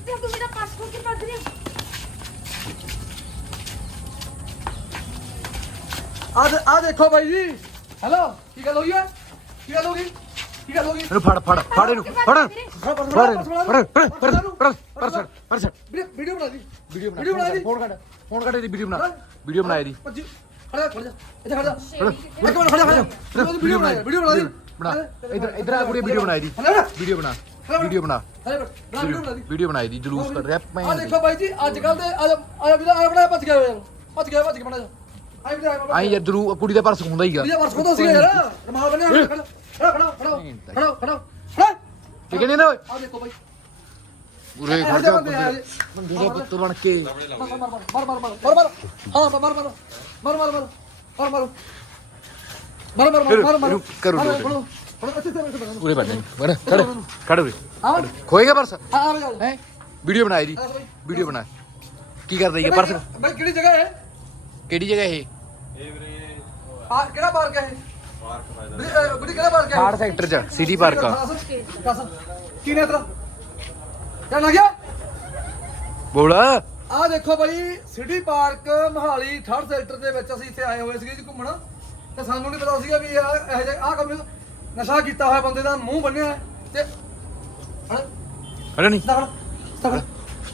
ਕੁੱਤੇ ਤੂੰ ਮੇਰਾ ਪਾਸਪੋਰਟ ਕਿ ਭੱਜ ਰਿਹਾ ਆ ਦੇ- ਆ ਦੇਖੋ ਬਾਈ ਜੀ ਹੈਲੋ ਕੀ ਗੱਲ ਹੋਈ ਹੈ ਕੀ ਗੱਲ ਹੋ ਗਈ ਕੀ ਗੱਲ ਹੋ ਗਈ ਇਹਨੂੰ ਫੜ ਫੜ ਫੜ ਇਹਨੂੰ ਫੜ ਫੜ ਫੜ ਫੜ ਫੜ ਫੜ ਫੜ ਫੜ ਫੜ ਫੜ ਫੜ ਵੀਡੀਓ ਬਣਾ ਦੀ ਵੀਡੀਓ ਵੀਡੀਓ ਬਣਾ ਦੀ ਫੋਨ ਕੱਢ ਫੋਨ ਕੱਢ ਇਹਦੀ ਵੀਡੀਓ ਬਣਾ ਵੀਡੀਓ ਬਣਾ ਇਹਦੀ ਭੱਜੀ ਖੜਾ ਖੜ ਜਾ ਇੱਥੇ ਖੜ ਜਾ ਇੱਕ ਮਿੰਟ ਖੜ ਜਾ ਖੜ ਜਾ ਵੀਡੀਓ ਬਣਾ ਵੀਡੀਓ ਬਣਾ ਦੀ ਬਣਾ ਇਧਰ ਇਧਰ ਆ ਕੁੜੀ ਵੀਡੀਓ ਬਣਾ ਇਹਦੀ ਵੀਡੀਓ ਬਣਾ ਵੀਡੀਓ ਬਣਾ ਵੀਡੀਓ ਬਣਾ ਦੀ ਜਲੂਸ ਕਰ ਰਿਹਾ ਆ ਮੈਂ ਦੇਖੋ ਬਾਈ ਜੀ ਅੱਜ ਕੱਲ ਦੇ ਆ ਆ ਵੀਰਾ ਆ ਬਣਾ ਭੱਜ ਗਿਆ ਹੋਇਆ ਭੱਜ ਗਿਆ ਭੱਜ ਕੇ ਬਣਾ ਆਈ ਵੀਰਾ ਆ ਆਈ ਯਾਰ ਜਲੂ ਕੁੜੀ ਦਾ ਪਰਸ ਹੁੰਦਾ ਹੀਗਾ ਵੀਰਾ ਵਰਸ ਕੋਦਾ ਸੀਗਾ ਯਾਰ ਰਮਾਲ ਬਣਿਆ ਖੜਾ ਖੜਾ ਖੜਾ ਖੜਾ ਖੜਾ ਠੀਕ ਨਹੀਂ ਨਾ ਓਏ ਆ ਦੇਖੋ ਬਾਈ ਉਰੇ ਖੜ ਜਾ ਬੰਦੇ ਆ ਦਾ ਪੁੱਤ ਬਣ ਕੇ ਮਰ ਮਰ ਮਰ ਮਰ ਮਰ ਮਰ ਮਰ ਹਾਂ ਮਰ ਮਰ ਮਰ ਮਰ ਮਰ ਮਰ ਮਰ ਮਰ ਮਰ ਮਰ ਮਰ ਮਰ ਮਰ ਇਹਨੂੰ ਕਰੋ ਹਾਂ, ਫੜੋ, ਇੱਥੇ ਇੱਥੇ ਇੱਥੇ ਉਰੇ ਬਣ ਜਾ। ਬਣ ਖੜ ਖੜ ਉਰੇ ਹਾਂ ਹਾਂ ਖੋਏਗਾ ਪਰਸ? ਆ ਜਾ। ਹੈ? ਵੀਡੀਓ ਬਣਾ ਇਹਦੀ ਵੀਡੀਓ ਬਣਾ। ਕੀ ਕਰਦਾ ਇਹ ਪਰਸ? ਬਾਈ ਕਿਹੜੀ ਜਗ੍ਹਾ ਹੈ? ਕਿਹੜੀ ਜਗ੍ਹਾ ਇਹ? ਆ ਕਿਹੜਾ ਪਾਰਕ ਹੈ ਪਾਰਕ ਗੁੱਡੀ ਕਿਹੜਾ ਪਾਰਕ ਹੈ? ਥਾਰਡ ਸੈਕਟਰ ਚ ਸਿਟੀ ਪਾਰਕ ਆ। ਦੱਸ, ਕੀ ਨੇ ਤੇਰਾ? ਕਿਆ ਲੱਗ ਗਿਆ? ਬੋਲ। ਆ ਦੇਖੋ ਬਾਈ city park Mohali third sector ਦੇ ਵਿੱਚ ਅਸੀਂ ਇੱਥੇ ਆਏ ਹੋਏ ਸੀਗੇ ਜੀ ਘੁੰਮਣ। ਤੇ ਸਾਨੂੰ ਨਹੀਂ ਪਤਾ ਸੀਗਾ ਵੀ ਆ ਇਹ ਜਿਹਾ ਆ ਕੰਮ ਨਸ਼ਾ ਕੀਤਾ ਹੋਇਆ ਬੰਦੇ ਦਾ ਮੂੰਹ ਬੰਨਿਆ ਹੈ ਤੇ ਹਣ ਹਲੇ ਨਹੀਂ ਦਖੜ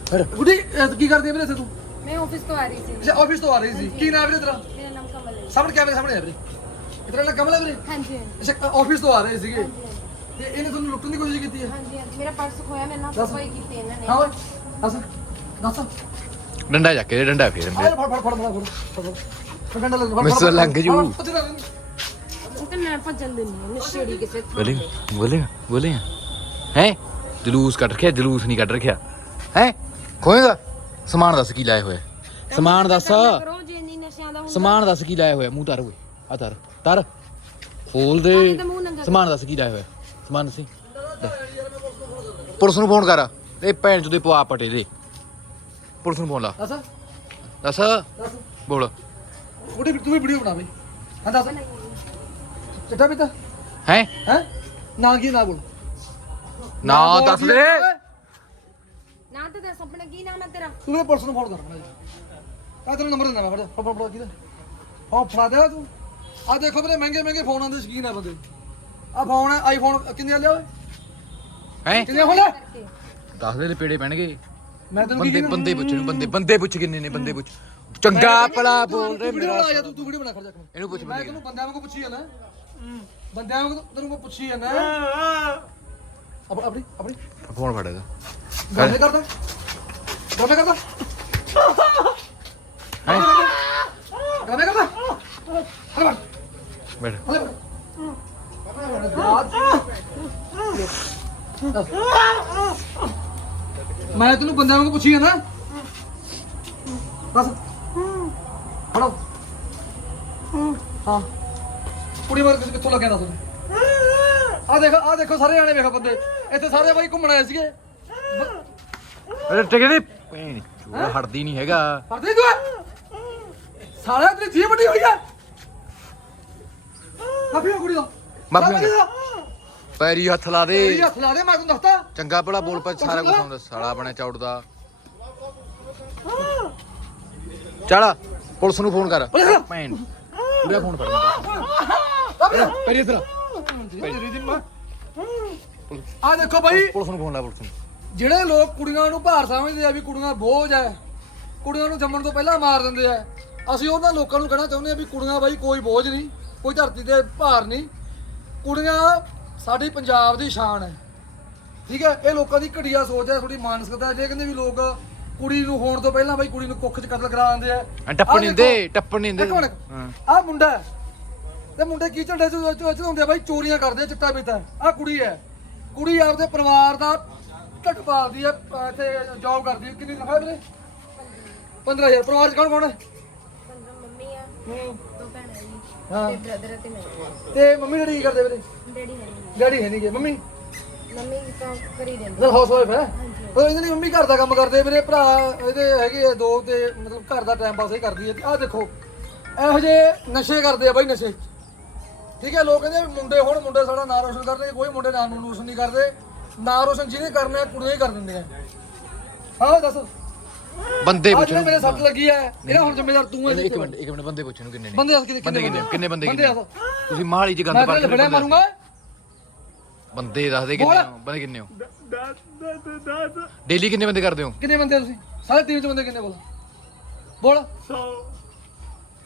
ਫਿਰ ਗੁੱਡੀ ਇਹ ਕੀ ਕਰਦੀ ਹੈ ਵੀਰੇ ਇੱਥੇ ਤੂੰ ਮੈਂ ਆਫਿਸ ਤੋਂ ਆ ਰਹੀ ਸੀ ਅੱਛਾ ਆਫਿਸ ਤੋਂ ਆ ਰਹੀ ਸੀ ਕੀ ਨਾਮ ਵੀਰੇ ਤੇਰਾ ਮੇਰਾ ਨਾਮ ਕਮਲ ਹੈ ਸਾਹਮਣੇ ਕੈਮਰੇ ਸਾਹਮਣੇ ਆ ਵੀਰੇ ਇਤਰਾ ਲੱਗ ਕਮਲਾ ਵੀਰੇ ਹਾਂਜੀ ਅੱਛਾ ਆਫਿਸ ਤੋਂ ਆ ਰਹੇ ਸੀਗੇ ਤੇ ਇਹਨੇ ਤੁਹਾਨੂੰ ਲੁੱਟਣ ਦੀ ਕੋਸ਼ਿਸ਼ ਕੀਤੀ ਹੈ ਹਾਂਜੀ ਹਾਂਜੀ ਮੇਰਾ ਪਰਸ ਖੋਇਆ ਮੇਰੇ ਨਾਲ ਦੱਸ। ਸਫ਼ਾਈ ਕੀਤੀ ਇਹਨਾਂ ਨੇ ਹਾਂ ਦੱਸ ਦੱਸ ਡੰਡਾ ਜਾ ਕੇ ਡੰਡਾ ਫੇਰ ਫੜ ਫੜ ਫੜ ਫੜ ਫੜ ਫੜ ਡੰਡਾ ਲੈ ਫੜ ਮਿਸਟਰ ਲੰਘ ਜੂ। ਉਹ ਤਾਂ ਮੈਂ ਭੱਜਣ ਦਿੰਦੀ ਹਾਂ ਨਸ਼ੇੜੀ ਕਿਸੇ ਤੋਂ। ਬੋਲੇ ਬੋਲੇ ਬੋਲੇ ਹੈ? ਜਲੂਸ ਕੱਢ ਰੱਖਿਆ ਜਲੂਸ ਨਹੀਂ ਕੱਢ ਰੱਖਿਆ। ਹੈ? ਖੋਏਗਾ ਸਮਾਨ ਦੱਸ ਕੀ ਲਾਇਆ ਹੋਇਆ ਸਮਾਨ ਦੱਸ। ਕਰੋ ਜੇ ਇੰਨੀ ਨਸ਼ਿਆਂ ਦਾ ਹੁੰਦਾ। ਸਮਾਨ ਦੱਸ ਕੀ ਲਾਇਆ ਹੋਇਆ ਮੂੰਹ ਤਰ ਓਏ। ਆ ਤਰ ਤਰ ਖੋਲ ਦੇ। ਤਾਂ ਮੂੰਹ ਨੰਗਾ ਸਮਾਨ ਦੱਸ ਕੀ ਲਾਇਆ ਹੋਇਆ ਸਮਾਨ ਦੱਸੀ। ਪੁਲਿਸ ਨੂੰ ਫੋਨ ਕਰ। ਇਹ ਭੈਣ ਚੋਦੇ ਪਵਾ ਪਟੇ ਦੇ। ਪੁਲਿਸ ਨੂੰ ਫੋਨ ਲਾ। ਦੱਸ। ਦੱਸ। ਦੱਸ। ਬੋਲ। ਉਹਦੀ ਤੂੰ ਵੀ ਵੀਡੀਓ ਬਣਾ ਬਈ ਹਾਂ ਦੱਸ। ਚਿੱਟਾ ਪੀਤਾ। ਹੈ? ਹੈ? ਨਾ ਕੀ ਨਾ ਬੋਲ। ਨਾ ਦੱਸ ਦੇ। ਨਾ ਤਾਂ ਦੱਸ ਆਪਣਾ ਕੀ ਨਾਮ ਹੈ ਤੇਰਾ? ਤੂੰ ਪੁਲਿਸ ਨੂੰ ਫੋਨ ਕਰ ਬਣਾ ਆ ਤੈਨੂੰ ਨੰਬਰ ਦਿੰਦਾ ਮੈਂ ਫੜ ਫੜ ਫੜ ਕਿਹਦਾ? ਹਾਂ ਫੜਾ ਦੇ ਤੂੰ। ਆ ਦੇਖੋ ਮੇਰੇ ਮਹਿੰਗੇ ਮਹਿੰਗੇ ਫੋਨਾਂ ਦੇ ਸ਼ਕੀਨ ਆ ਬੰਦੇ ਆ ਫੋਨ ਹੈ ਆਈਫੋਨ ਕਿੰਨੇ ਆ ਲਿਆ ਓਏ? ਹੈ? ਕਿੰਨੇ ਹੋਣਾ ਕਰਕੇ ਦੱਸ ਦੇ ਲਪੇੜੇ ਪੈਣਗੇ। ਮੈਂ ਤੈਨੂੰ ਕੀ ਬੰਦੇ ਬੰਦੇ ਪੁੱਛ ਨੂੰ ਬੰਦੇ ਬੰਦੇ ਪੁੱਛ ਕਿੰਨੇ ਨੇ ਬੰਦੇ ਪੁੱਛ। ਚੰਗਾ ਭਲਾ ਬੋਲ ਰਹੇ ਵੀਡੀਓ ਮੇਰਾ ਜਾ ਤੂੰ ਤੂੰ ਵੀਡੀਓ ਬਣਾ ਖੜ ਜਾ ਇਹਨੂੰ ਪੁੱਛ। ਮੈਂ ਬੰਦੇ ਤੈਨੂੰ ਬੰਦਿਆਂ ਵਾਂਗੂ ਪੁੱਛੀ ਜਾਂਦਾ। ਬੰਦਿਆਂ ਵਾਂਗੂ ਤੈਨੂੰ ਮੈਂ ਪੁੱਛੀ ਜਾਂਦਾ। ਆਪਣੀ ਆਪਣੀ ਆਪਣੀ। ਫੋਨ ਫੜੇਗਾ ਗੱਲ ਕਰਦਾ ਗੱਲ ਕਰਦਾ ਹੈ? ਗੱਲ ਕਰਦਾ ਹਲੇ ਬੜ ਬੈਠ। ਹਲੇ ਬੜ ਮੈਂ ਤੈਨੂੰ ਬੰਦਿਆਂ ਵਾਂਗੂ ਪੁੱਛੀ ਜਾਂਦਾ। ਬਸ ਹਾਂ। ਕੁੜੀ ਮਾਰ ਕਿੱਥੋਂ ਲੱਗਿਆ ਦੱਸ ਆ ਦੇਖ ਆ ਦੇਖੋ ਸਾਰੇ ਜਾਣੇ ਵੇਖੋ ਬੰਦੇ। ਇੱਥੇ ਸਾਰੇ ਬਾਈ ਘੁੰਮਣ ਆਏ ਸੀਗੇ। ਅਰੇ ਟਿਕੇ ਦੇ ਭੈਣ ਚੋਦਾ ਹਟਦੀ ਨਹੀਂ ਹੈਗਾ। ਪਰਦੇ ਤੂੰ? ਸਾਲਿਆ ਤੇਰੀ ਜੀ ਵੱਡੀ ਹੋਈ ਆ। ਮਾਫੀ ਕੁੜੀ ਦਾ। ਮਾਫ਼ੀ ਦਾ। ਪੈਰੀ ਹੱਥ ਲਾ ਦੇ। ਤੇਰੀ ਹੱਥ ਲਾ ਦੇ ਮੈਂ ਤੈਨੂੰ ਦੱਸਤਾ। ਚੰਗਾ ਭਲਾ ਬੋਲ ਪਾ ਸਾਰਾ ਕੁਝ ਹੁੰਦਾ ਸਾਲਾ ਬਣਿਆ ਚੌੜਦਾ ਚੱਲ ਪੁਲਿਸ ਨੂੰ ਫੋਨ ਕਰ? ਭੈਣ ਪੂਰਾ ਫੋਨ ਫੜ ਪੈਰੀ ਇਧਰ ਤੇਰੀ ਦੀ ਮਾਂ ਆ ਦੇਖੋ ਬਾਈ ਪੁਲਿਸ ਨੂੰ ਫੋਨ ਲਾ ਪੁਲਿਸ ਨੂੰ। ਜਿਹੜੇ ਲੋਕ ਕੁੜੀਆਂ ਨੂੰ ਭਾਰ ਸਮਝਦੇ ਆ ਵੀ ਕੁੜੀਆਂ ਬੋਝ ਐ ਕੁੜੀਆਂ ਨੂੰ ਜੰਮਣ ਤੋਂ ਪਹਿਲਾਂ ਮਾਰ ਦਿੰਦੇ ਆ ਅਸੀਂ ਉਹਨਾਂ ਲੋਕਾਂ ਨੂੰ ਕਹਿਣਾ ਚਾਹੁੰਦੇ ਆ ਵੀ ਕੁੜੀਆਂ ਬਾਈ ਕੋਈ ਬੋਝ ਨਹੀਂ ਕੋਈ ਧਰਤੀ ਤੇ ਭਾਰ ਨਹੀਂ। ਕੁੜੀਆਂ ਸਾਡੀ ਪੰਜਾਬ ਦੀ ਸ਼ਾਨ ਹੈ ਠੀਕ ਹੈ ਇਹ ਲੋਕਾਂ ਦੀ ਘਟੀਆ ਸੋਚ ਹੈ ਥੋੜੀ ਮਾਨਸਿਕਤਾ। ਜੇ ਕਹਿੰਦੇ ਵੀ ਲੋਕ ਕੁੜੀ ਨੂੰ ਹੋਣ ਤੋਂ ਪਹਿਲਾਂ ਬਾਈ ਕੁੜੀ ਨੂੰ ਕੁੱਖ 'ਚ ਕਤਲ ਕਰਾ ਦਿੰਦੇ ਆ ਆ ਟੱਪਣ ਦੇ ਦੇਖੋ, ਟੱਪਣ ਦੇ ਮਿੰਟ। ਆਹ ਮੁੰਡਾ ਹੈ। ਤੇ ਮੁੰਡੇ ਕੀ ਝੰਡੇ ਚ ਚ ਹੁੰਦੇ ਆ ਬਾਈ? ਚੋਰੀਆਂ ਕਰਦੇ ਆ ਚਿੱਟਾ ਪੀਤਾ। ਆਹ ਕੁੜੀ ਹੈ। ਕੁੜੀ ਆਪਦੇ ਪਰਿਵਾਰ ਦਾ ਢੱਡ ਪਾਲਦੀ ਹੈ ਇੱਥੇ ਜੌਬ ਕਰਦੀ ਹੈ। ਕਿੰਨੀ ਤਨਖਾਹ ਵੀਰੇ? 15000 ਪਰਿਵਾਰ ਚ ਕੌਣ ਕੌਣ ਹੈ? ਮੰਮੀ ਆ ਹੂੰ। ਦੋ ਭੈਣਾਂ ਜੀ। ਹਾਂ। ਤੇ ਬ੍ਰਦਰ ਤੇ ਮੈਂ। ਤੇ ਮੰਮੀ ਡੈਡੀ ਕੀ ਕਰਦੇ ਵੀਰੇ? ਡੈਡੀ ਹੈ ਨਹੀਂ। ਡੈਡੀ ਹੈ ਨਹੀਂਗੇ ਮੰਮੀ? ਮੰਮੀ ਤਾਂ ਕਰੀ ਰਹਿੰਦੀ ਹਾਊਸ ਵਾਈਫ ਹੈ? ਉਹ ਇਹਨਾਂ ਦੀ ਮੰਮੀ ਘਰ ਦਾ ਕੰਮ ਕਰਦੇ ਵੀਰੇ। ਭਰਾ ਇਹਦੇ ਹੈਗੇ ਆ ਦੋ ਤੇ ਮਤਲਬ ਘਰ ਦਾ ਟਾਈਮ ਪਾਸ ਹੀ ਕਰਦੀ ਹੈ। ਆਹ ਦੇਖੋ। ਇਹੋ ਜਿਹੇ ਨਸ਼ੇ ਕਰਦੇ ਆ ਬਾਈ ਨਸ਼ੇ। ਠੀਕ ਹੈ ਲੋਕ ਕਹਿੰਦੇ ਮੁੰਡੇ ਹੁਣ ਮੁੰਡੇ ਸਾਡਾ ਨਾਂ ਰੋਸ਼ਨ ਕਰਦੇ ਕੋਈ ਮੁੰਡੇ ਨਾਂ ਨੂੰ ਰੋਸ਼ਨ ਨਹੀਂ ਕਰਦੇ। ਨਾਂ ਰੋਸ਼ਨ ਜਿਹਨੇ ਕਰਨਾ ਹੈ, ਕੁੜੀਆਂ ਹੀ ਕਰ ਦਿੰਦੀਆਂ ਹਾਂ ਦੱਸ। ਬੰਦੇ ਆ ਪੁੱਛ ਜਿਹੜਾ ਮੇਰੇ ਸੱਟ ਲੱਗੀ ਹੈ ਇਹਦਾ ਹੁਣ ਜ਼ਿੰਮੇਦਾਰ ਤੂੰ ਹੈ ਇੱਕ ਮਿੰਟ ਇੱਕ ਮਿੰਟ ਬੰਦੇ ਪੁੱਛ ਨੂੰ ਕਿੰਨੇ ਨੇ? ਬੰਦੇ ਦੱਸ ਕਿੰਨੇ ਬੰਦੇ ਕਿੰਨੇ ਕਿੰਨੇ ਬੰਦੇ ਬੰਦੇ ਕਿੰਨੇ ਦੱਸ। ਤੁਸੀਂ ਮਹਾਲੀ ਚ ਗੰਦ ਮੈਂ ਪਾ ਤੇਰੇ ਕੇ ਫੜਿਆ ਮਾਰੂੰਗਾ। ਬੰਦੇ ਦੱਸਦੇ ਕਿੰਨੇ ਹੋ? ਬੰਦੇ ਕਿੰਨੇ ਹੋ? ਡੇਲੀ ਕਿੰਨੇ ਬੰਦੇ ਕਰਦੇ ਹੋ? ਕਿੰਨੇ ਬੰਦੇ ਤੁਸੀਂ? ਸਾਰੇ ਟੀਮ ਚ ਬੰਦੇ ਕਿੰਨੇ ਬੋਲ? ਬੋਲ। ਉਸੇ 100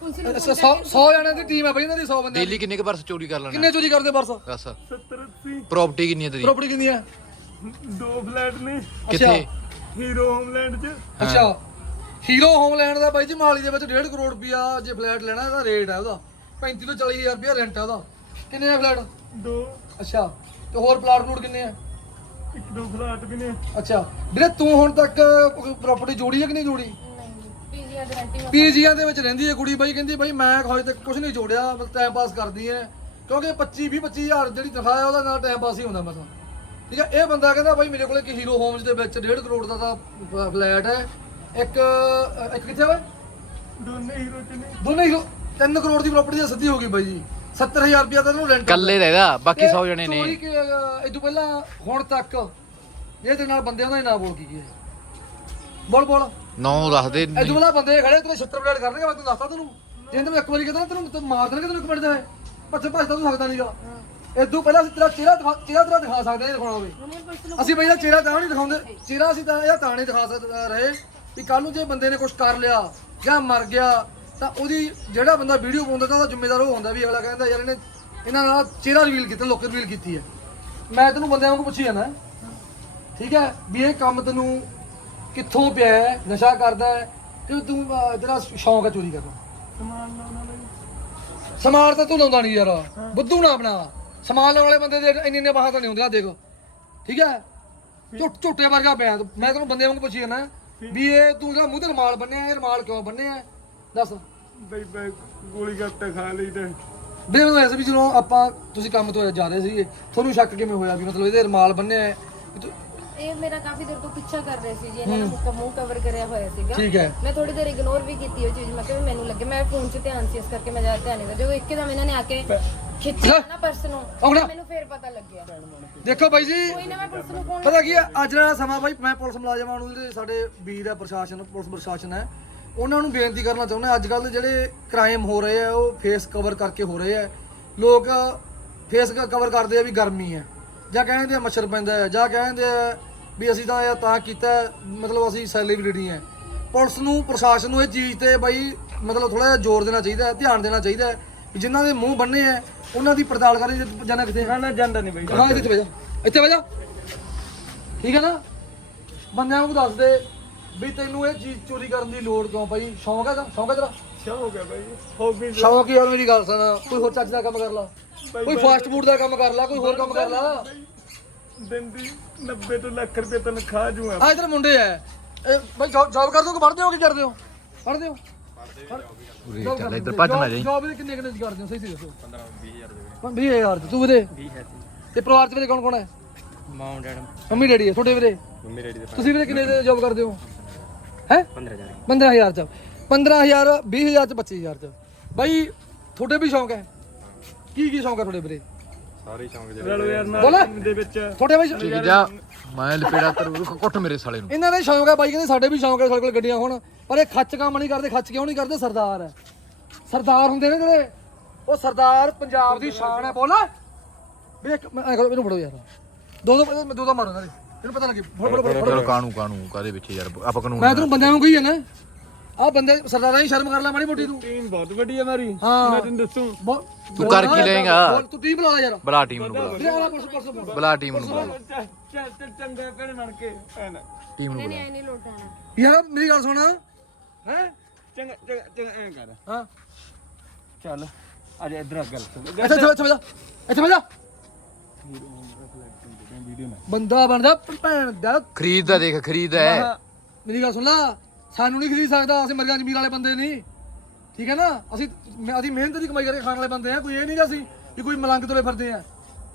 100 ਜਣਿਆਂ ਦੀ ਟੀਮ ਹੈ ਬਈ ਇਹਨਾਂ ਦੀ 100 ਬੰਦੇ ਡੇਲੀ ਕਿੰਨੇ ਕ ਪਰਸ ਚੋਰੀ ਕਰ ਲੈਣਾ ਕਿੰਨੇ ਚੋਰੀ ਕਰਦੇ ਪਰਸ ਦੱਸ। 70 80 ਪ੍ਰਾਪਰਟੀ ਕਿੰਨੀ ਹੈ ਤੇਰੀ? ਪ੍ਰਾਪਰਟੀ ਕਿੰਨੀ ਹੈ? ਦੋ ਫਲੈਟ ਨੇ। ਕਿੱਥੇ? ਹੀਰੋ ਹੋਮਲੈਂਡ 'ਚ। ਅੱਛਾ। ਹੀਰੋ ਹੋਮਲੈਂਡ ਦਾ ਬਾਈ ਜੀ ਮਾਲੀ ਦੇ ਵਿੱਚ 1.5 ਕਰੋੜ ਰੁਪਿਆ ਜੇ ਫਲੈਟ ਲੈਣਾ ਇਹਦਾ ਰੇਟ ਹੈ ਉਹਦਾ। 35 ਤੋਂ 40000 ਰੁਪਿਆ ਰੈਂਟ ਹੈ ਉਹਦਾ। ਕਿੰਨੇ ਆ ਫਲੈਟ ਦੋ। ਅੱਛਾ। ਤੇ ਹੋਰ ਪਲਾਟ ਪਲੂਟ ਕਿੰਨੇ ਆ? ਇੱਕ ਦੋ ਫਲੈਟ ਵੀ ਨੇ। ਅੱਛਾ। ਵੀਰੇ ਤੂੰ ਹੁਣ ਤੱਕ ਪ੍ਰਾਪਰਟੀ ਜੋੜੀ ਹੈ ਕਿ ਨਹੀਂ ਜੋੜੀ? ਪੀਜ਼ੀਆ ਦੇ ਵਿੱਚ ਰਹਿੰਦੀ ਹੈ ਕੁੜੀ ਬਾਈ ਕਹਿੰਦੀ ਬਾਈ ਮੈਂ ਹਜੇ ਤੱਕ ਕੁਝ ਨਹੀਂ ਜੋੜਿਆ ਬਸ ਟਾਈਮ ਪਾਸ ਕਰਦੀ ਹੈ। ਕਿਉਂਕਿ 25 20 25000 ਜਿਹੜੀ ਤਨਖਾਹ ਹੈ ਉਹਦਾ ਨਾਲ ਟਾਈਮ ਪਾਸ ਹੀ ਹੁੰਦਾ ਮਸਾਂ। ਠੀਕ ਹੈ ਇਹ ਬੰਦਾ ਕਹਿੰਦਾ ਬਾਈ ਮੇਰੇ ਕੋਲ ਇੱਕ ਹੀਰੋ ਹੋਮਸ ਦੇ ਵਿੱਚ 1.5 ਕਰੋੜ ਦਾ ਤਾਂ ਫਲੈਟ ਹੈ। ਇੱਕ ਇੱਕ ਕਿੱਥੇ ਵਾ ਦੋਨੇ ਹੀਰੋ 'ਚ ਨੇ ਦੋਨੇ ਹੀਰੋ 3 ਕਰੋੜ ਦੀ ਪ੍ਰਾਪਰਟੀ ਸਿੱਧੀ ਹੋ ਗਈ ਬਾਈ ਜੀ। 70000 ਰੁਪਇਆ ਤਾਂ ਇਹਨੂੰ ਰੈਂਟ ਕੱਲੇ ਦਾ ਇਹਦਾ ਬਾਕੀ 100 ਜਣੇ ਨੇ। ਇਹ ਤੋਂ ਪਹਿਲਾਂ ਹੁਣ ਤੱਕ ਇਹ ਤੇ ਨਾਲ ਬੰਦਿਆਂ ਦਾ ਹੀ ਨਾ ਬੋਲ ਕੀ ਗਿਆ। ਬੋਲ ਬੋਲ। ਨੌ ਦੱਸਦੇ ਇਹ ਤੋਂ ਪਹਿਲਾਂ ਬੰਦੇ ਖੜੇ ਤੇਰੇ 76 ਪਲੇਟ ਕਰਨਗੇ ਮੈਂ ਤੈਨੂੰ ਦੱਸਦਾ ਤੈਨੂੰ। ਜੇ ਤੈਨੂੰ ਇੱਕ ਵਾਰੀ ਕਹਿੰਦਾ ਤੈਨੂੰ ਤੈਨੂੰ ਮਾਰ ਦੇਣਗੇ ਤੈਨੂੰ ਇੱਕ ਮਿੰਟ ਦਾ। ਭੱਜ ਭੱਜਦਾ ਤੂੰ ਸਕਦਾ ਨਹੀਂਗਾ ਇਦੋਂ ਪਹਿਲਾਂ ਅਸੀਂ ਤੇਰਾ ਚਿਹਰਾ ਚਿਹਰਾ ਤੇਰਾ ਦਿਖਾ ਸਕਦੇ ਹਾਂ ਦਿਖਾਉਣਾ ਹੋਵੇ ਅਸੀਂ ਬਈ ਦਾ ਚਿਹਰਾ ਤਾਂ ਨਹੀਂ ਦਿਖਾਉਂਦੇ। ਚਿਹਰਾ ਅਸੀਂ ਤਾਂ ਇਹ ਤਾਂ ਨਹੀਂ ਦਿਖਾ ਸਕਦੇ ਰਹੇ। ਵੀ ਕੱਲ ਨੂੰ ਜੇ ਬੰਦੇ ਨੇ ਕੁਝ ਕਰ ਲਿਆ ਜਾਂ ਮਰ ਗਿਆ ਤਾਂ ਉਹਦੀ ਜਿਹੜਾ ਬੰਦਾ ਵੀਡੀਓ ਪਾਉਂਦਾ ਤਾਂ ਉਹਦਾ ਜ਼ਿੰਮੇਦਾਰ ਉਹ ਹੁੰਦਾ ਵੀ ਅਗਲਾ ਕਹਿੰਦਾ ਯਾਰ ਇਹਨੇ ਇਹਨਾਂ ਦਾ ਚਿਹਰਾ ਰਿਵੀਲ ਕੀਤਾ ਲੋਕ ਰਿਵੀਲ ਕੀਤੀ ਹੈ। ਮੈਂ ਤੈਨੂੰ ਬੰਦਿਆਂ ਨੂੰ ਪੁੱਛੀ ਜਾਣਾ ਠੀਕ ਹੈ ਵੀ ਇਹ ਕੰਮ ਤੈਨੂੰ ਕਿੱਥੋਂ ਪਿਆ ਹੈ ਨਸ਼ਾ ਕਰਦਾ ਹੈ ਕਿ ਤੂੰ ਅਹ, ਤੇਰਾ ਸ਼ੌਂਕ ਹੈ ਚੋਰੀ ਕਰਨਾ। ਸਮਾਨ ਲਾਉਣ ਵਾਲਾ ਸਮਾਨ ਤਾਂ ਤੂੰ ਲਾਉਂਦਾ ਨਹੀਂ ਯਾਰ। ਬੁੱਧੂ ਨਾ ਬਣਾ। ਸਮਾਨ ਲਾਉਣ ਵਾਲੇ ਬੰਦੇ ਦੇ ਇੰਨੇ ਇੰਨੇ ਬਾਹਾਂ ਤਾਂ ਨਹੀਂ ਹੁੰਦੇ ਆ ਦੇਖ। ਠੀਕ ਹੈ? ਝੁੱਟ ਝੁੱਟੇ ਵਰਗਾ ਪਿਆ। ਤੂੰ। ਮੈਂ ਤੈਨੂੰ ਬੰਦੇ ਵਾਂਗੂ ਪੁੱਛੀ ਜਾਣਾ ਵੀ ਇਹ ਤੂੰ ਜਿਹੜਾ ਮੂੰਹ ਤੇ ਰਮਾਲ ਬੰਨਿਆ ਇਹ ਰਮਾਲ ਕਿਉਂ ਬੰਨਿਆ? ਦੱਸ। ਬਈ ਬਈ ਗੋਲੀ ਗੱਟਾ ਖਾ ਲਈ ਤੇ। ਵੀ ਮੈਨੂੰ ਐਸਾ ਵੀ ਜਦੋਂ ਆਪਾਂ ਤੁਸੀਂ ਕੰਮ ਤੋਂ ਜਾ ਰਹੇ ਸੀਗੇ। ਤੁਹਾਨੂੰ ਸ਼ੱਕ ਕਿਵੇਂ ਹੋਇਆ ਵੀ ਮਤਲਬ ਇਹਦੇ ਰਮਾਲ ਬੰਨਿਆ ਹੈ? ਵੀ ਤੂੰ- ਇਹ ਮੇਰਾ ਕਾਫੀ ਦੇਰ ਤੋਂ ਪਿੱਛਾ ਕਰ ਰਹੇ ਸੀ ਜੀ ਇਹਨਾਂ ਨੇ ਮੁੱਕਾ ਮੂੰਹ ਕਵਰ ਕਰਿਆ ਹੋਇਆ ਸੀਗਾ। ਠੀਕ ਹੈ। ਮੈਂ ਥੋੜੀ ਦੇਰ ਇਗਨੋਰ ਵੀ ਕੀਤੀ ਉਹ ਚੀਜ਼ ਮੈਂ ਕਿਹਾ ਵੀ ਮੈਨੂੰ ਲੱਗੇ ਮੈਂ ਫੋਨ 'ਚ ਧਿਆਨ ਸੀ ਇਸ ਕਰਕੇ ਮੈਂ ਜ਼ਿਆਦਾ ਧਿਆਨ ਨਹੀਂ ਦਿੱਤਾ। ਜਦੋਂ ਇੱਕਦਮ ਇਹਨਾਂ ਨੇ ਆ ਕੇ ਖਿੱਚਿਆ ਨਾ ਪਰਸ ਨੂੰ ਮੈਨੂੰ ਫੇਰ ਪਤਾ ਲੱਗਿਆ। ਦੇਖੋ ਬਾਈ ਜੀ ਕੋਈ ਨਾ ਮੈਂ ਪੁਲਿਸ ਨੂੰ ਫੋਨ ਪਤਾ ਕੀ ਹੈ। ਅੱਜ ਦਾ ਸਮਾਂ ਬਾਈ ਮੈਂ ਪੁਲਿਸ ਮੁਲਾਜ਼ਮਾਂ ਨੂੰ ਜਿਹੜੇ ਸਾਡੇ ਵੀਰ ਹੈ ਪ੍ਰਸ਼ਾਸਨ ਪੁਲਿਸ ਪ੍ਰਸ਼ਾਸਨ ਹੈ ਉਹਨਾਂ ਨੂੰ ਬੇਨਤੀ ਕਰਨਾ ਚਾਹੁੰਦਾ ਅੱਜ ਕੱਲ ਦੇ ਜਿਹੜੇ ਕ੍ਰਾਈਮ ਹੋ ਰਹੇ ਆ ਉਹ ਫੇਸ ਕਵਰ ਕਰਕੇ ਹੋ ਰਹੇ ਆ। ਲੋਕ ਫੇਸ ਕਵਰ ਕਰਦੇ ਆ ਵੀ ਗਰਮੀ ਹੈ ਜਾਂ ਕਹਿੰਦੇ ਆ ਮੱਛਰ ਪੈਂਦਾ ਹੈ ਜਾਂ ਕਹਿੰਦੇ ਆ ਵੀ ਅਸੀਂ ਤਾਂ ਇਹ ਤਾਂ ਕੀਤਾ ਹੈ, ਮਤਲਬ ਅਸੀਂ ਸੈਲੀਬ੍ਰਿਟੀ ਹੈ। ਪੁਲਿਸ ਨੂੰ ਪ੍ਰਸ਼ਾਸਨ ਨੂੰ ਇਹ ਚੀਜ਼ ਤੇ ਬਾਈ ਮਤਲਬ ਥੋੜਾ ਜਿਹਾ ਜ਼ੋਰ ਦੇਣਾ ਚਾਹੀਦਾ ਹੈ ਧਿਆਨ ਦੇਣਾ ਚਾਹੀਦਾ ਹੈ ਵੀ ਜਿਨ੍ਹਾਂ ਦੇ ਮੂੰਹ ਬੰਨੇ ਆ ਉਹਨਾਂ ਦੀ ਪੜਤਾਲ ਕਰੇ ਜਾਣਾ ਕਿਤੇ ਨਾ ਨਾ ਜਾਂਦਾ ਨਹੀਂ ਬਈ। ਹਾਂ ਇੱਥੇ ਬਹਿ ਜਾ। ਇੱਥੇ ਬਹਿ ਜਾ। ਠੀਕ ਹੈ ਨਾ? ਬੰਦਿਆਂ ਨੂੰ ਦੱਸ ਦੇ ਵੀ ਤੈਨੂੰ ਇਹ ਚੀਜ਼ ਚੋਰੀ ਕਰਨ ਦੀ ਲੋੜ ਕਿਉਂ ਪਈ ਸ਼ੌਂਕ ਹੈ ਸ਼ੌਂਕ ਹੈ ਤੇਰਾ? ਸ਼ੌਕ ਹੈ ਬਈ। ਹੌਬੀ ਸ਼ੌਂਕ ਯਾਰ ਮੇਰੀ ਗੱਲ ਸੁਣ। ਕੋਈ ਹੋਰ ਚੱਜ ਦਾ ਕੰਮ ਕਰ ਲਾ। ਕੋਈ ਫਾਸਟ ਫੂਡ ਦਾ ਕੰਮ ਕਰ ਲਾ ਕੋਈ ਹੋਰ ਕੰਮ ਕਰ ਲਾ। ਦਿਨ ਦੀ 90 ਤੋਂ ਲੱਖ ਰੁਪਏ ਤਨਖਾਹ ਜੂਆ। ਆ ਇਧਰ ਮੁੰਡੇ ਐ। ਇਹ ਬਈ ਜੌਬ ਕਰਦੇ ਹੋ ਕਿ ਪੜ੍ਹਦੇ ਹੋ? ਕੀ ਕਰਦੇ ਹੋ। ਪੜ੍ਹਦੇ ਹੋ। ਉਰੇ ਚੱਲ ਇੱਧਰ ਭੱਜ ਨਾ ਜਾਈ। ਜੌਬ ਦੇ ਕਿੰਨੇ ਕਿੰਨੇ ਦੀ ਕਰਦੇ ਹੋ? ਸਹੀ ਸੀ ਦੱਸੋ। 15 20000 ਦੇ 20000 ਤੂੰ ਵੀਰੇ? 20 ਹੈ ਤੇ ਪਰਿਵਾਰ ਚ ਵੀਰੇ ਕੌਣ ਕੌਣ ਹੈ ਮਾਂ ਡੈਡ। ਮੰਮੀ ਡੈਡੀ ਹੈ ਤੁਹਾਡੇ ਵੀਰੇ? ਮੰਮੀ ਡੈਡੀ ਦੇ ਤੁਸੀਂ ਵੀਰੇ ਕਿੰਨੇ ਦੇ ਜੌਬ ਕਰਦੇ ਹੋ? ਹੈ? 15000 15000 ਚ। 15000 20000 ਚ 25000 ਚ। ਬਾਈ ਤੁਹਾਡੇ ਵੀ ਸ਼ੌਂਕ ਹੈ ਕੀ ਕੀ ਸ਼ੌਂਕ ਹੈ ਤੁਹਾਡੇ ਵੀਰੇ? ਸਾਰੇ ਸ਼ੌਂਕ ਰਲੋ ਯਾਰ ਬੋਲ। ਨਾਲ ਦੇ ਵਿੱਚ। ਤੁਹਾਡੇ ਬਾਈ ਠੀਕ ਜਾ ਮੈਂ ਲਪੇੜਾ ਕਰੂ ਕੁੱਟ ਮੇਰੇ ਸਾਲੇ ਨੂੰ। ਇਹਨਾਂ ਦੇ ਸ਼ੌਂਕ ਹੈ ਬਾਈ ਕਹਿੰਦੇ ਸਾਡੇ ਵੀ ਸ਼ੌਂਕ ਹੈ ਸਾਡੇ ਕੋਲ ਗੱਡੀਆਂ ਹੋਣ। ਪਰ ਇਹ ਖੱਚ ਕੰਮ ਨਹੀਂ ਕਰਦੇ ਖੱਚ ਕਿਉਂ ਨਹੀਂ ਕਰਦੇ? ਸਰਦਾਰ ਹੈ ਸਰਦਾਰ ਹੁੰਦੇ ਨੇ ਜਿਹੜੇ। ਉਹ ਸਰਦਾਰ ਪੰਜਾਬ ਦੀ ਸ਼ਾਨ ਹੈ ਬੋਲ। ਵੀ ਇੱਕ ਮੈਂ ਐਂ ਕਰੋ ਇਹਨੂੰ ਫੜੋ ਯਾਰ। ਦੋ ਦੋ ਮੈਂ ਦੋ ਦੋ ਮਾਰੋ ਇਹਨਾਂ ਦੇ। ਇਹਨੂੰ ਪਤਾ ਲੱਗੇ। ਫੜ ਫੜ ਫੜ ਚਲੋ ਕਾਣੂ ਕਾਣੂ ਕਾਦੇ ਵਿੱਚ ਯਾਰ ਆਪਾਂ ਕਾਨੂੰਨ ਮੈਂ ਤੈਨੂੰ ਬੰਦਿਆਂ ਨੂੰ ਕਹੀ ਜਾਂਦਾ ਆ ਬੰਦੇ ਸਰਦਾਰਾਂ ਦੀ ਸ਼ਰਮ ਕਰ ਲੈ ਮਾੜੀ ਮੋਟੀ ਤੂੰ। ਟੀਮ ਬਹੁਤ ਵੱਡੀ ਹੈ ਮੇਰੀ। ਹਾਂ। ਮੈਂ ਤੈਨੂੰ ਦੱਸੂ। ਤੂੰ ਕਰ ਕੀ ਲਏਂਗਾ? ਬੋਲ, ਤੂੰ ਟੀਮ ਬੁਲਾ ਲੈ ਯਾਰ। ਬਲਾ ਟੀਮ ਨੂੰ ਬੁਲਾ। ਵੀਰੇ ਆਲਾ ਪਰਸੋਂ ਪਰਸੋਂ ਬੋਲ। ਬਲਾ ਟੀਮ ਨੂੰ ਬੁਲਾ। ਚੱਲ ਚੱਲ ਚੱਲ ਚੰਗਾ ਭੈਣ ਬਣ ਕੇ ਐਨ ਟੀਮ ਨੂੰ ਬੁਲਾ। ਐ ਨਹੀਂ ਲੋਟਾਣਾ। ਯਾਰ ਮੇਰੀ ਗੱਲ ਸੁਣ। ਹੈ? ਚੰਗਾ ਚੰਗਾ ਚੰਗਾ ਐਂ ਕਰ। ਹਾਂ। ਚੱਲ ਅੱਜ ਇਧਰ ਗੱਲ ਸੁਣ। ਇੱਥੇ ਇੱਥੇ ਇੱਥੇ ਇੱਥੇ ਵੀਡੀਓ ਨਾ। ਬੰਦਾ ਬਣਦਾ ਭੈਣ ਦਾ। ਖਰੀਦ ਦਾ ਦੇਖ ਖਰੀਦ ਹੈ। ਆਹ, ਮੇਰੀ ਗੱਲ ਸੁਣ ਲਾ। ਸਾਨੂੰ ਨਹੀਂ ਖਰੀਦ ਸਕਦਾ ਅਸੀਂ ਮਰਗਾਂ ਜ਼ਮੀਰ ਵਾਲੇ ਬੰਦੇ ਨਹੀਂ। ਠੀਕ ਹੈ ਨਾ? ਅਸੀਂ ਮੈਂ- ਅਸੀਂ ਮਿਹਨਤ ਦੀ ਕਮਾਈ ਕਰਕੇ ਖਾਣ ਵਾਲੇ ਬੰਦੇ ਆ ਕੋਈ ਇਹ ਨਹੀਂਗਾ ਅਸੀਂ ਕਿ ਕੋਈ ਮਲੰਗ ਤੁਰੇ ਫਿਰਦੇ ਆ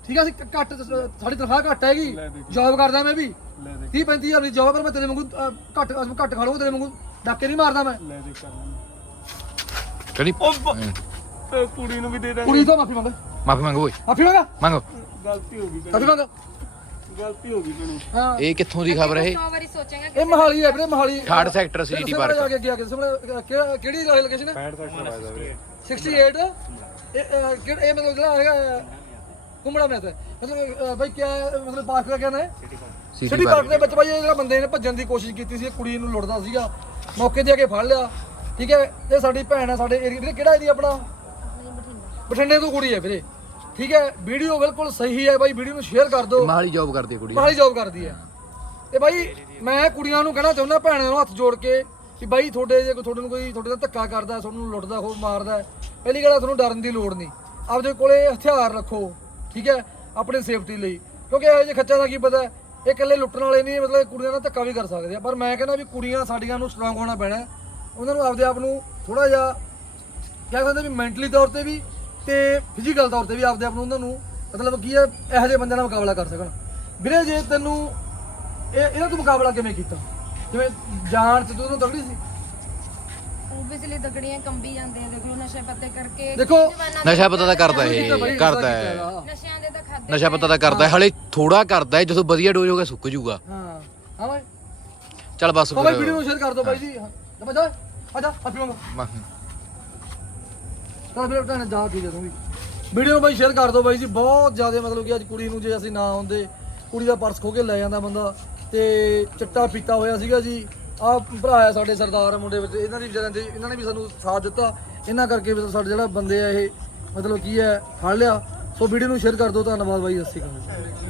ਠੀਕ ਹੈ ਅਸੀਂ ਘ- ਘੱਟ ਸਾਡੀ ਤਨਖਾਹ ਘੱਟ ਹੈਗੀ। ਜੌਬ ਕਰਦਾ ਮੈਂ ਵੀ। ਲੈ ਦੇ 30 35 ਹਜ਼ਾਰ ਦੀ ਜੌਬ ਕਰ ਮੈਂ ਤੇਰੇ ਵਾਂਗੂ ਅਹ, ਘੱਟ ਘੱਟ ਖਾ ਲਊਂ ਤੇਰੇ ਵਾਂਗੂ ਡਾਕੇ ਨਹੀਂ ਮਾਰਦਾ ਮੈਂ। ਲੈ ਦੇ ਕਰ ਲੈਂਦੇ ਕਰੀ ਉਹ ਬ- ਕੁੜੀ ਨੂੰ ਵੀ ਦੇ ਦਾਂਗੇ। ਕੁੜੀ ਤੋਂ ਮਾਫੀ ਮੰਗ। ਮਾਫੀ ਮੰਗੋ ਓਏ। ਮਾਫੀ ਮੰਗ। ਮੰਗੋ। ਗਲਤੀ ਹੋ ਗਈ ਮਾਫੀ ਮੰਗ। ਗਲਤੀ ਹੋ ਗਈ ਮੈਨੂੰ ਹਾਂ। ਇਹ ਕਿੱਥੋਂ ਦੀ ਖਬਰ ਹੈ ਇਹ? 100 ਵਾਰੀ ਸੋਚਾਂਗਾ ਇਹ ਮਹਾਲੀ ਹੈ ਵੀਰੇ Mohali. Third sector city park ਆ ਗਿਆ ਕਿਸ ਕਿਹੜੀ ਕਿਹੜੀ ਲੋਕੇਸ਼ਨ ਹੈ? 65 ਸੈਕਟਰ ਆਇਆ ਵੀਰੇ। 68 ਇਹ ਅਹ, ਕਿਹੜਾ ਇਹ ਮਤਲਬ ਜਿਹੜਾ ਹੈਗਾ? ਕੁੰਮੜਾ ਮੈਥ ਹੈ ਮਤਲਬ ਅਹ, ਬਾਈ ਕਿਆ ਮਤਲਬ ਪਾਰਕ ਦਾ ਕਹਿੰਦਾ ਹੈ? ਸਿਟੀ ਸਿਟੀ ਪਾਰਕ ਦੇ ਵਿੱਚ ਬਾਈ ਇਹ ਜਿਹੜਾ ਬੰਦੇ ਨੇ ਭੱਜਣ ਦੀ ਕੋਸ਼ਿਸ਼ ਕੀਤੀ ਸੀ ਇਹ ਕੁੜੀ ਨੂੰ ਲੁੱਟਦਾ ਸੀਗਾ। ਮੌਕੇ ਤੇ ਆ ਕੇ ਫੜ ਲਿਆ। ਠੀਕ ਹੈ? ਇਹ ਸਾਡੀ ਭੈਣ ਹੈ ਸਾਡੇ ਏਰੀਆ ਵੀਰੇ ਕਿਹੜਾ ਏਰੀਆ ਆਪਣਾ? ਬਠਿੰਡੇ ਤੋਂ ਕੁੜੀ ਹੈ ਵੀਰੇ। ਠੀਕ ਹੈ ਵੀਡੀਓ ਬਿਲਕੁਲ ਸਹੀ ਹੈ ਬਾਈ ਵੀਡੀਓ ਨੂੰ ਸ਼ੇਅਰ ਕਰ ਦਿਓ। ਮਾਲੀ ਜੌਬ ਕਰਦੀ ਹੈ ਕੁੜੀ। ਬਾਹਲੀ ਜੌਬ ਕਰਦੀ ਹੈ। ਤੇ ਬਾਈ ਮੈਂ ਕੁੜੀਆਂ ਨੂੰ ਕਹਿਣਾ ਚਾਹੁੰਦਾ ਭੈਣਾਂ ਨੂੰ ਹੱਥ ਜੋੜ ਕੇ ਕਿ ਬਾਈ ਤੁਹਾਡੇ ਜੇ ਕੋਈ ਤੁਹਾਡੇ ਨੂੰ ਕੋਈ ਤੁਹਾਡੇ ਨਾਲ ਧੱਕਾ ਕਰਦਾ ਤੁਹਾਨੂੰ ਲੁੱਟਦਾ ਹੋ ਮਾਰਦਾ ਪਹਿਲੀ ਗੱਲ ਤੁਹਾਨੂੰ ਡਰਨ ਦੀ ਲੋੜ ਨਹੀਂ। ਆਪਦੇ ਕੋਲੇ ਹਥਿਆਰ ਰੱਖੋ ਠੀਕ ਹੈ ਆਪਣੀ ਸੇਫਟੀ ਲਈ। ਕਿਉਂਕਿ ਇਹ ਜੇ ਖੱਚਾ ਦਾ ਕੀ ਪਤਾ ਇਹ ਇਕੱਲੇ ਲੁੱਟਣ ਵਾਲੇ ਨਹੀਂ ਮਤਲਬ ਕੁੜੀਆਂ ਨਾਲ ਧੱਕਾ ਵੀ ਕਰ ਸਕਦੇ ਆ। ਪਰ ਮੈਂ ਕਹਿੰਦਾ ਵੀ ਕੁੜੀਆਂ ਸਾਡੀਆਂ ਨੂੰ ਸਟਰੋਂਗ ਹੋਣਾ ਪੈਣਾ। ਉਹਨਾਂ ਨੂੰ ਆਪਦੇ ਆਪ ਨੂੰ ਥੋੜਾ ਜਿਹਾ ਕਹਿ ਸਕਦੇ ਵੀ ਮੈਂਟਲੀ ਤੌਰ ਤੇ ਵੀ ਤੇ ਫਿਜ਼ੀਕਲ ਤੌਰ ਤੇ ਵੀ ਆਪਦੇ ਆਪ ਨੂੰ ਉਹਨਾਂ ਨੂੰ ਮਤਲਬ ਕੀ ਹੈ ਇਹੋ ਜਿਹੇ ਬੰਦਿਆਂ ਨਾਲ ਮੁਕਾਬਲਾ ਕਰ ਸਕਣ। ਵੀਰੇ ਜੇ ਤੈਨੂੰ ਇਹ ਇਹਨਾਂ ਤੋਂ ਮੁਕਾਬਲਾ ਕਿਵੇਂ ਕੀਤਾ? ਜਿਵੇਂ ਜਾਣ ਚ ਤੂੰ ਉਹਨੂੰ ਤਗੜੀ ਸੀ? ਓਬਵੀਅਸਲੀ ਤਗੜੀਆਂ ਕੰਬੀ ਜਾਂਦੇ ਆ ਦੇਖੋ ਨਸ਼ੇ ਪੱਤੇ ਕਰਕੇ ਦੇਖੋ ਜਵਾਨਾਂ ਦੇ ਨਸ਼ਾ ਪਤਾ ਤਾਂ ਕਰਦਾ ਬਾਈ, ਇਹ ਕਰਦਾ ਹੈ। ਨਸ਼ਿਆਂ ਦੇ ਤਾਂ ਖਾਦੇ ਨਸ਼ਾ ਪਤਾ ਤਾਂ ਕਰਦਾ ਹੈ ਹਲੇ ਥੋੜਾ ਕਰਦਾ ਹੈ ਜਦੋਂ ਵਧੀਆ ਡੋਜ਼ ਹੋ ਗਿਆ ਸੁੱਕ ਜਾਊਗਾ। ਹਾਂ। ਹਾਂ ਬਾਈ। ਚੱਲ ਬਸ ਬਾਈ ਵੀਡੀਓ ਨੂੰ ਸ਼ੇਅਰ ਕਰ ਦਿਓ ਬਾਈ ਜੀ। ਹਾਂ। ਜਾ ਜਾ। ਆ ਜਾ ਆ ਪੀਵਾਂਗਾ। ਮੈਂ- ਤਾਂ ਵੀਰੇ ਭੈਣ ਜਾ ਪੀ ਜਾ ਵੀ। ਵੀਡੀਓ ਨੂੰ ਬਾਈ ਸ਼ੇਅਰ ਕਰ ਦਿਓ ਬਾਈ ਜੀ, ਬਹੁਤ ਜ਼ਿਆਦਾ ਮਤਲਬ ਕਿ ਅੱਜ ਕੁੜੀ ਨੂੰ ਜੇ ਅਸੀਂ ਨਾ ਆਉਂਦੇ, ਕੁੜੀ ਦਾ ਪਰਸ ਖੋ ਕੇ ਲੈ ਜਾਂਦਾ ਬੰਦਾ ਤੇ ਚਿੱਟਾ ਪੀਤਾ ਹੋਇਆ ਸੀਗਾ ਜੀ। ਆ ਭਰਾ ਆ ਸਾਡੇ ਸਰਦਾਰ ਮੁੰਡੇ ਵਿੱਚ, ਇਹਨਾਂ ਦੀ ਵਿਚਾਰਿਆਂ ਦੇ, ਇਹਨਾਂ ਨੇ ਵੀ ਸਾਨੂੰ ਸਾਥ ਦਿੱਤਾ। ਇਹਨਾਂ ਕਰਕੇ ਵੀ ਸਾਡੇ ਜਿਹੜਾ ਬੰਦੇ ਆ ਇਹ, ਮਤਲਬ ਕੀ ਹੈ, ਫੜ ਲਿਆ। ਸੋ ਵੀਡੀਓ ਨੂੰ ਸ਼ੇਅਰ ਕਰ ਦਿਓ, ਧੰਨਵਾਦ ਬਾਈ, ਸਤਿ ਸ਼੍ਰੀ ਅਕਾਲ।